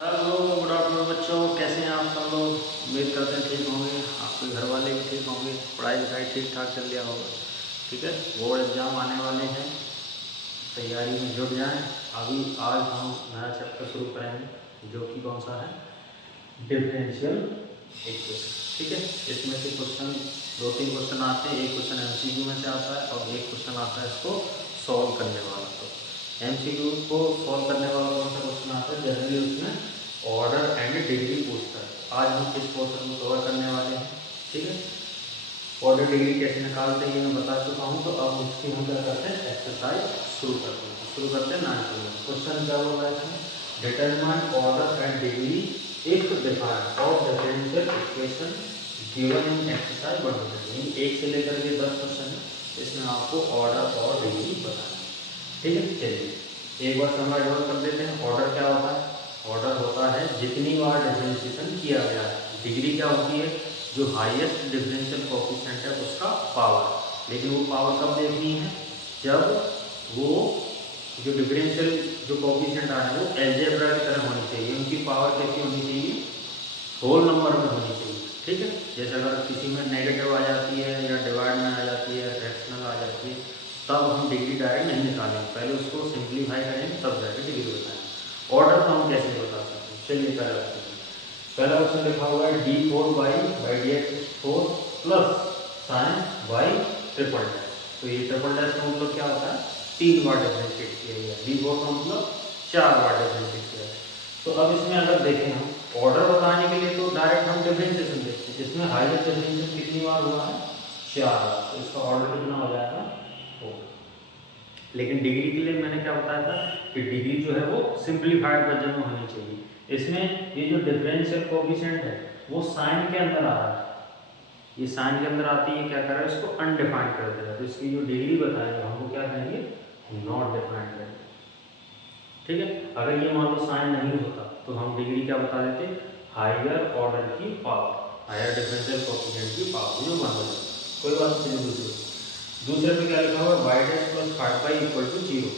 Hello good afternoon बच्चों, कैसे हैं आप सब लोग। उम्मीद करते हैं ठीक होंगे, आपके घर वाले भी ठीक होंगे, पढ़ाई लिखाई ठीक ठाक चल रहा होगा। ठीक है, बोर्ड एग्ज़ाम आने वाले हैं, तैयारी में जुट जाएं। अभी आज हम नया चैप्टर शुरू करेंगे जो कि कौन सा है, डिफरेंशियल इक्वेशन। ठीक है, इसमें से क्वेश्चन 2-3 क्वेश्चन आते हैं। एक क्वेश्चन एमसीक्यू में से आता है और एक क्वेश्चन आता है इसको सॉल्व करने वाला। तो एमसीक्यू को सॉल्व करने वाला कौन सा क्वेश्चन आता है, जनरली उसमें ऑर्डर एंड डिग्री पूछता है। आज हम किस पोर्शन को कवर करने वाले हैं। ठीक है, ऑर्डर डिग्री कैसे निकालते हैं ये मैं बता चुका हूँ। तो अब उसकी हम क्या करते हैं, एक्सरसाइज शुरू करते हैं। क्वेश्चन क्या बोल रहा है इसमें, determine order and degree if define of differential equation given in exercise 1 1 से लेकर के 10 क्वेश्चन है, इसमें आपको ऑर्डर और डिग्री बताना है। ठीक है, चलिए एक बार समझ कर देते हैं। ऑर्डर क्या होता है, ऑर्डर होता है जितनी बार डिफरेंशिएशन किया गया है। डिग्री क्या होती है, जो हाईएस्ट डिफरेंशियल कोएफिशिएंट है उसका पावर। लेकिन वो पावर कब देखनी है, जब वो जो डिफरेंशियल जो कोएफिशिएंट आ रहा है वो अलजेब्रा की तरह होनी चाहिए। उनकी पावर कैसी होनी चाहिए, होल नंबर में होनी चाहिए। ठीक है, जैसे अगर किसी में नेगेटिव आ जाती है या डिवाइड में आ जाती है, फ्रैक्शनल आ जाती है, तब हम डिग्री डायरेक्ट नहीं निकालेंगे, पहले उसको सिंप्लीफाई करेंगे तब जाकर डिग्री बताएंगे। ऑर्डर तो हम कैसे बता सकते हैं, चलिए पहला ऑप्शन लिखा हुआ है d4/dx 4 plus sign y triple dash. तो ये ट्रिपल डैश का मतलब क्या होता है, 3 बार डिफरेंशिएट किया गया। d4 का मतलब 4 बार डिफरेंशिएट किया है। तो अब इसमें अगर देखें हम ऑर्डर बताने के लिए तो डायरेक्ट हम डिफरेंशिएशन देखते हैं। इसमें हाईएस्ट डिफरेंशिएशन कितनी बार हुआ है, 4 बार। तो इसका ऑर्डर कितना हो जाएगा, 4। लेकिन डिग्री के लिए मैंने क्या बताया था कि डिग्री जो है वो सिंप्लीफाइड वर्जन में होनी चाहिए। इसमें ये जो डिफरेंशियल कोएफिशिएंट है वो साइन के अंदर आ रहा है, ये साइन के अंदर आती है, क्या कर रहा है, इसको अनडिफाइंड कर दे रहा है। तो इसकी जो डिग्री बताएंगे हमको क्या कहेंगे, नॉट डिफाइंड करेंगे। ठीक है, अगर ये मान लो साइन नहीं होता तो हम डिग्री क्या बता देते, हायर ऑर्डर की पावर, हायर डिफरेंशियल कोएफिशिएंट की पावर, जो मान लो कोई बात नहीं। दूसरे पे क्या लिखा हुआ है, Y dash plus 5 equal to 0।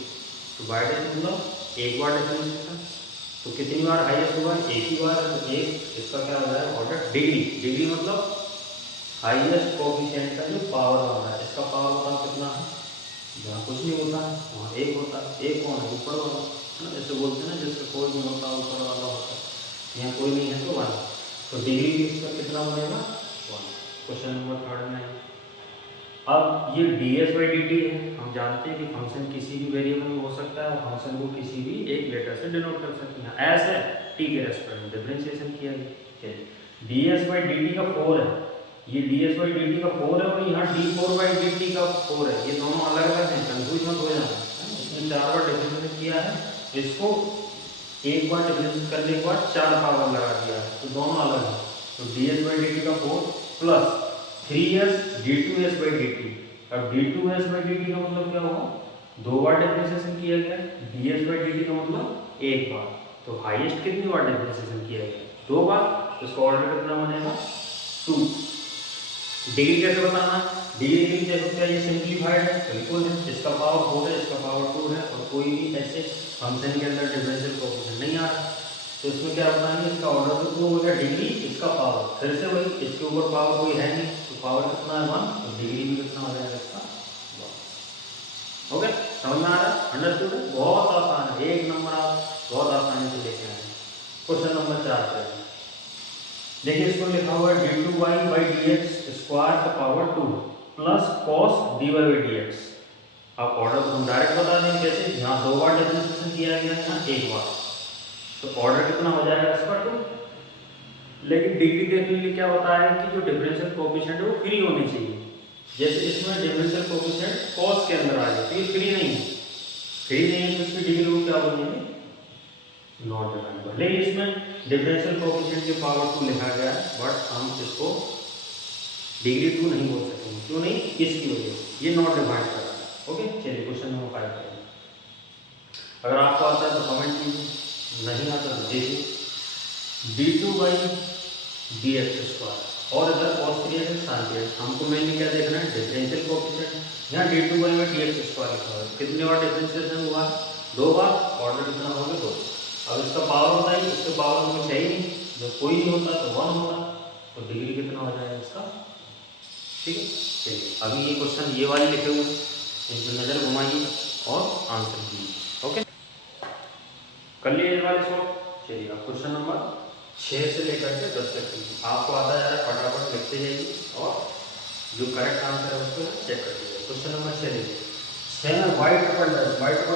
तो वाई डैश मतलब एक बार डिफरेंशिएशन, तो कितनी बार हाईएस्ट हुआ, एक ही बार। तो एक इसका क्या हो रहा है ऑर्डर, डिग्री। डिग्री मतलब हाईएस्ट कोएफिशिएंट का जो पावर हो रहा है, इसका पावर बताओ कितना है। जहाँ कुछ नहीं होता है वहाँ एक होता है। एक कौन है, ऊपर वाला है ना, जैसे बोलते हैं ना जिसका कोई नहीं होता ऊपर वाला होता है, यहाँ कोई नहीं है तो 1। तो डिग्री इसका कितना बनेगा, 1। क्वेश्चन नंबर 3 में अब ये ds/dt है, हम जानते हैं कि फंक्शन किसी भी वेरिएबल में हो सकता है और फंक्शन को किसी भी एक लेटर से डिनोट कर सकते हैं। एस है, t के रेस्पेक्ट में डिफरेंशिएशन किया गया। ds/dt का 4 है, ये ds/dt का 4 है और यहाँ d4/dt का 4 है। ये दोनों अलग अलग हैं, कंफ्यूज मत हो जाना। इसमें 4 बार डिफरेंशिएशन किया है, इसको एक बार डिफरेंशिएशन करने के बाद 4 पावर लगा दिया है, तो दोनों अलग हैं। तो ds/dt का 4 प्लस 3s d2s/dt। अब d2s/dt का मतलब क्या होगा, 2 बार डिफरेंशिएशन किया गया। ds/dt का मतलब एक बार। तो हाईएस्ट कितनी बार डिफरेंशिएशन किया गया, 2 बार। तो इसका ऑर्डर कितना बनेगा, 2। डिग्री कैसे बताना, डिग्री के लिए क्या ये सिंप्लीफाइड है, बिल्कुल है। इसका पावर 4 है, इसका पावर 2 है और कोई भी ऐसे फंक्शन के अंदर डिफरेंशियल कोएफिशिएंट नहीं आ रहा। तो इसमें क्या बताएंगे, इसका ऑर्डर तो 2 हो गया, डिग्री इसका पावर, फिर से वही, इसके ऊपर पावर कोई है नहीं तो पावर कितना है 1। तो डिग्री भी कितना हो जाएगा इसका 1। हो गया, समझ में आ रहा है, अंडरस्टूड है। बहुत आसान है, 1 नंबर आप बहुत आसानी से लेके आए। क्वेश्चन नंबर 4 पे देखिए, इसको लिखा हुआ है d2y/dx स्क्वायर का पावर 2 प्लस cos dy/dx। अब ऑर्डर हम डायरेक्ट बता दें कैसे, यहाँ 2 बार डिफरेंशिएशन किया गया है, यहाँ 1 बार। तो ऑर्डर कितना हो जाएगा इसका 2। लेकिन डिग्री देखने के लिए क्या होता है कि जो डिफरेंशियल कोएफिशिएंट है वो फ्री होनी चाहिए। जैसे इसमें डिफरेंशियल कोएफिशिएंट cos के अंदर आ जाए तो ये फ्री नहीं है, फ्री नहीं है तो इसकी डिग्री वो क्या बनेगी, नॉट डिफाइंड। भले ही इसमें डिफरेंशियल कोएफिशिएंट की पावर 2 लिखा गया है, बट हम इसको डिग्री 2 नहीं बोल सकेंगे। क्यों नहीं, इसकी वजह से ये नॉट डिफाइंड कर रहा है। ओके, चलिए क्वेश्चन नंबर 5 करें। अगर आपको आता है तो कमेंट कीजिए, नहीं आता तो देखिए। d2/dx स्क्वायर और इधर cos 3x sin 3x। हमको मेनली क्या देखना है, डिफरेंशियल कोएफिशिएंट। यहाँ d2/dx स्क्वायर लिखा हुआ है, कितने बार डिफरेंशिएशन हुआ है, 2 बार। ऑर्डर कितना हो गया, 2। अब इसका पावर बताइए, इसके पावर कोई नहीं होता तो 1 होता, तो डिग्री कितना हो जाएगा इसका, ठीक है। चलिए अभी ये क्वेश्चन ये वाले लिखे हुए हैं, इन पर नज़र घुमाइए और आंसर कीजिए। ओके, कर लिए ये वाले सॉल्व। चलिए अब क्वेश्चन नंबर 6 से लेकर के 10 तक कीजिए। आपको आता जा रहा है, फटाफट लिखते जाइए और जो करेक्ट आंसर है उसको चेक कर लीजिए। क्वेश्चन नंबर 6 देखिए, 6 में वाई ट्रिपल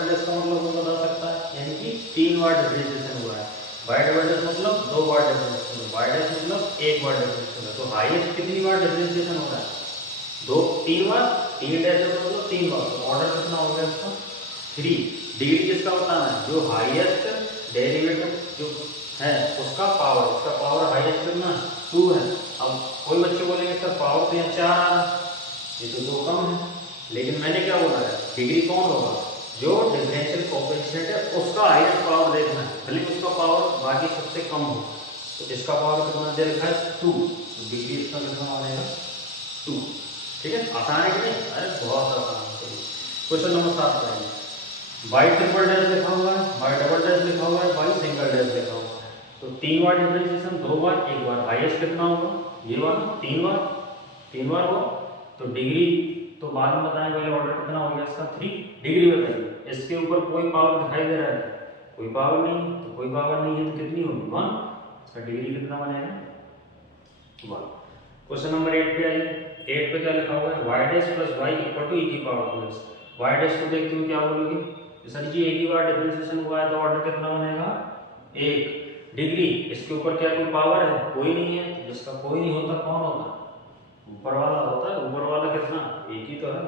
डैश का मतलब वो बता सकता है, यानी कि 3 बार डिफरेंशिएशन हुआ है। वाई डबल डैश मतलब 2 बार डिफरेंशिएशन, वाई डैश मतलब 1 बार डिफरेंशिएशन है। तो हाईएस्ट कितनी बार डिफरेंशिएशन हो रहा है, 3 बार, 3 डैश मतलब 3 बार, तो ऑर्डर कितना हो गया इसका 3। डिग्री किसका बताना है, जो हाईएस्ट डेरिवेटिव जो है उसका पावर, उसका पावर हाईएस्ट कितना 2 है। अब कोई बच्चे बोलेंगे सर पावर तो यहाँ 4 आ रहा है, ये तो 2 कम है, लेकिन मैंने क्या बोला है, डिग्री कौन होगा, जो डिफरेंशियल कोएफिशिएंट है उसका हाईएस्ट पावर देखना है, भले उसका पावर बाकी सबसे कम हो। तो इसका पावर कितना दे रखा है 2, तो डिग्री इसका कितना बनेगा 2, ठीक है। आसान है कि नहीं, अरे बहुत आसान है। क्वेश्चन नंबर 7 पर आइए, वाई ट्रिपल डैश लिखा हुआ है, वाई डबल डैश लिखा हुआ है, वाई सिंगल डैश लिखा हुआ है। तो 3 बार डिफरेंशिएशन, 2 बार, 1 बार, हाईएस्ट कितना होगा, ये वाला 3 बार हो, तो डिग्री तो बाद में बताएं, पहले ऑर्डर कितना हो गया इसका 3। डिग्री बताइए, इसके ऊपर कोई पावर दिखाई दे रहा है, कोई पावर नहीं, तो कोई पावर नहीं है तो कितनी होगी 1, इसका डिग्री कितना बनेगा 1। क्वेश्चन नंबर 8 पे आइए, 8 पे क्या लिखा हुआ है, Y dash plus Y equal to E की पावर प्लस। वाई डैश को देखते हुए क्या बोलोगे, सर जी एक ही बार डिफरेंशिएशन हुआ है तो ऑर्डर कितना बनेगा 1। डिग्री, इसके ऊपर क्या कोई पावर है, कोई नहीं है, तो जिसका कोई नहीं होता कौन होता, ऊपर वाला होता है। ऊपर वाला कितना, एक ही तो है,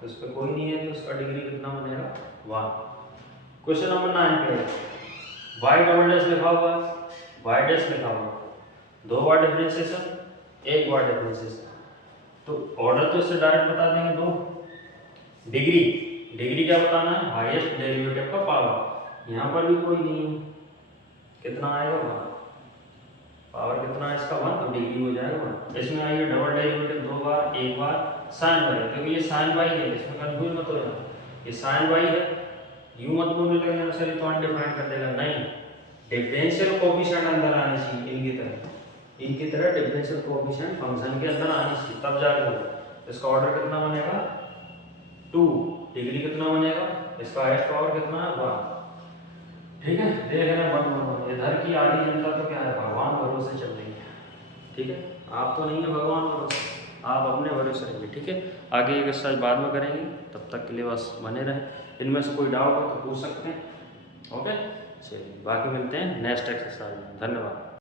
तो इस पर कोई नहीं है, तो इसका डिग्री कितना बनेगा 1। क्वेश्चन नंबर 9 पे वाई डबल डैश लिखा हुआ है, वाई डैश लिखा हुआ है, 2 बार डिफरेंशिएशन, 1 बार डिफरेंशिएशन, तो ऑर्डर तो इससे डायरेक्ट बता देंगे 2। डिग्री, डिग्री क्या बताना है, हाईएस्ट डेरिवेटिव का पावर, यहाँ पर भी कोई नहीं है, कितना आएगा 1, पावर कितना है इसका 1, तो डिग्री हो जाएगा 1। इसमें आइए डबल डेरिवेटिव 2 बार, 1 बार, साइन बाई, क्योंकि ये साइन बाई है, इसमें कंफ्यूज मत हो जाना, ये साइन बाई है, यूं मत बोलने लगेगा सर तो अनडिफाइंड कर देगा, नहीं, डिफरेंशियल कोएफिशिएंट अंदर आने चाहिए इनकी तरह डिफरेंशियल कोएफिशिएंट फंक्शन के अंदर आने चाहिए, तब जाके होगा। इसका ऑर्डर कितना बनेगा 2, डिग्री कितना बनेगा, इसका हाईएस्ट पावर कितना है 1, ठीक है। देख लेना 1 इधर की आधी जनता तो क्या है, भगवान भरोसे चल रही है, ठीक है। आप तो नहीं है भगवान भरोसे, आप अपने भरोसे रहिए, ठीक है। आगे एक्सरसाइज बाद में करेंगे, तब तक के लिए बस बने रहें। इनमें से कोई डाउट हो तो पूछ सकते हैं, ओके। चलिए बाकी मिलते हैं नेक्स्ट एक्सरसाइज में, धन्यवाद।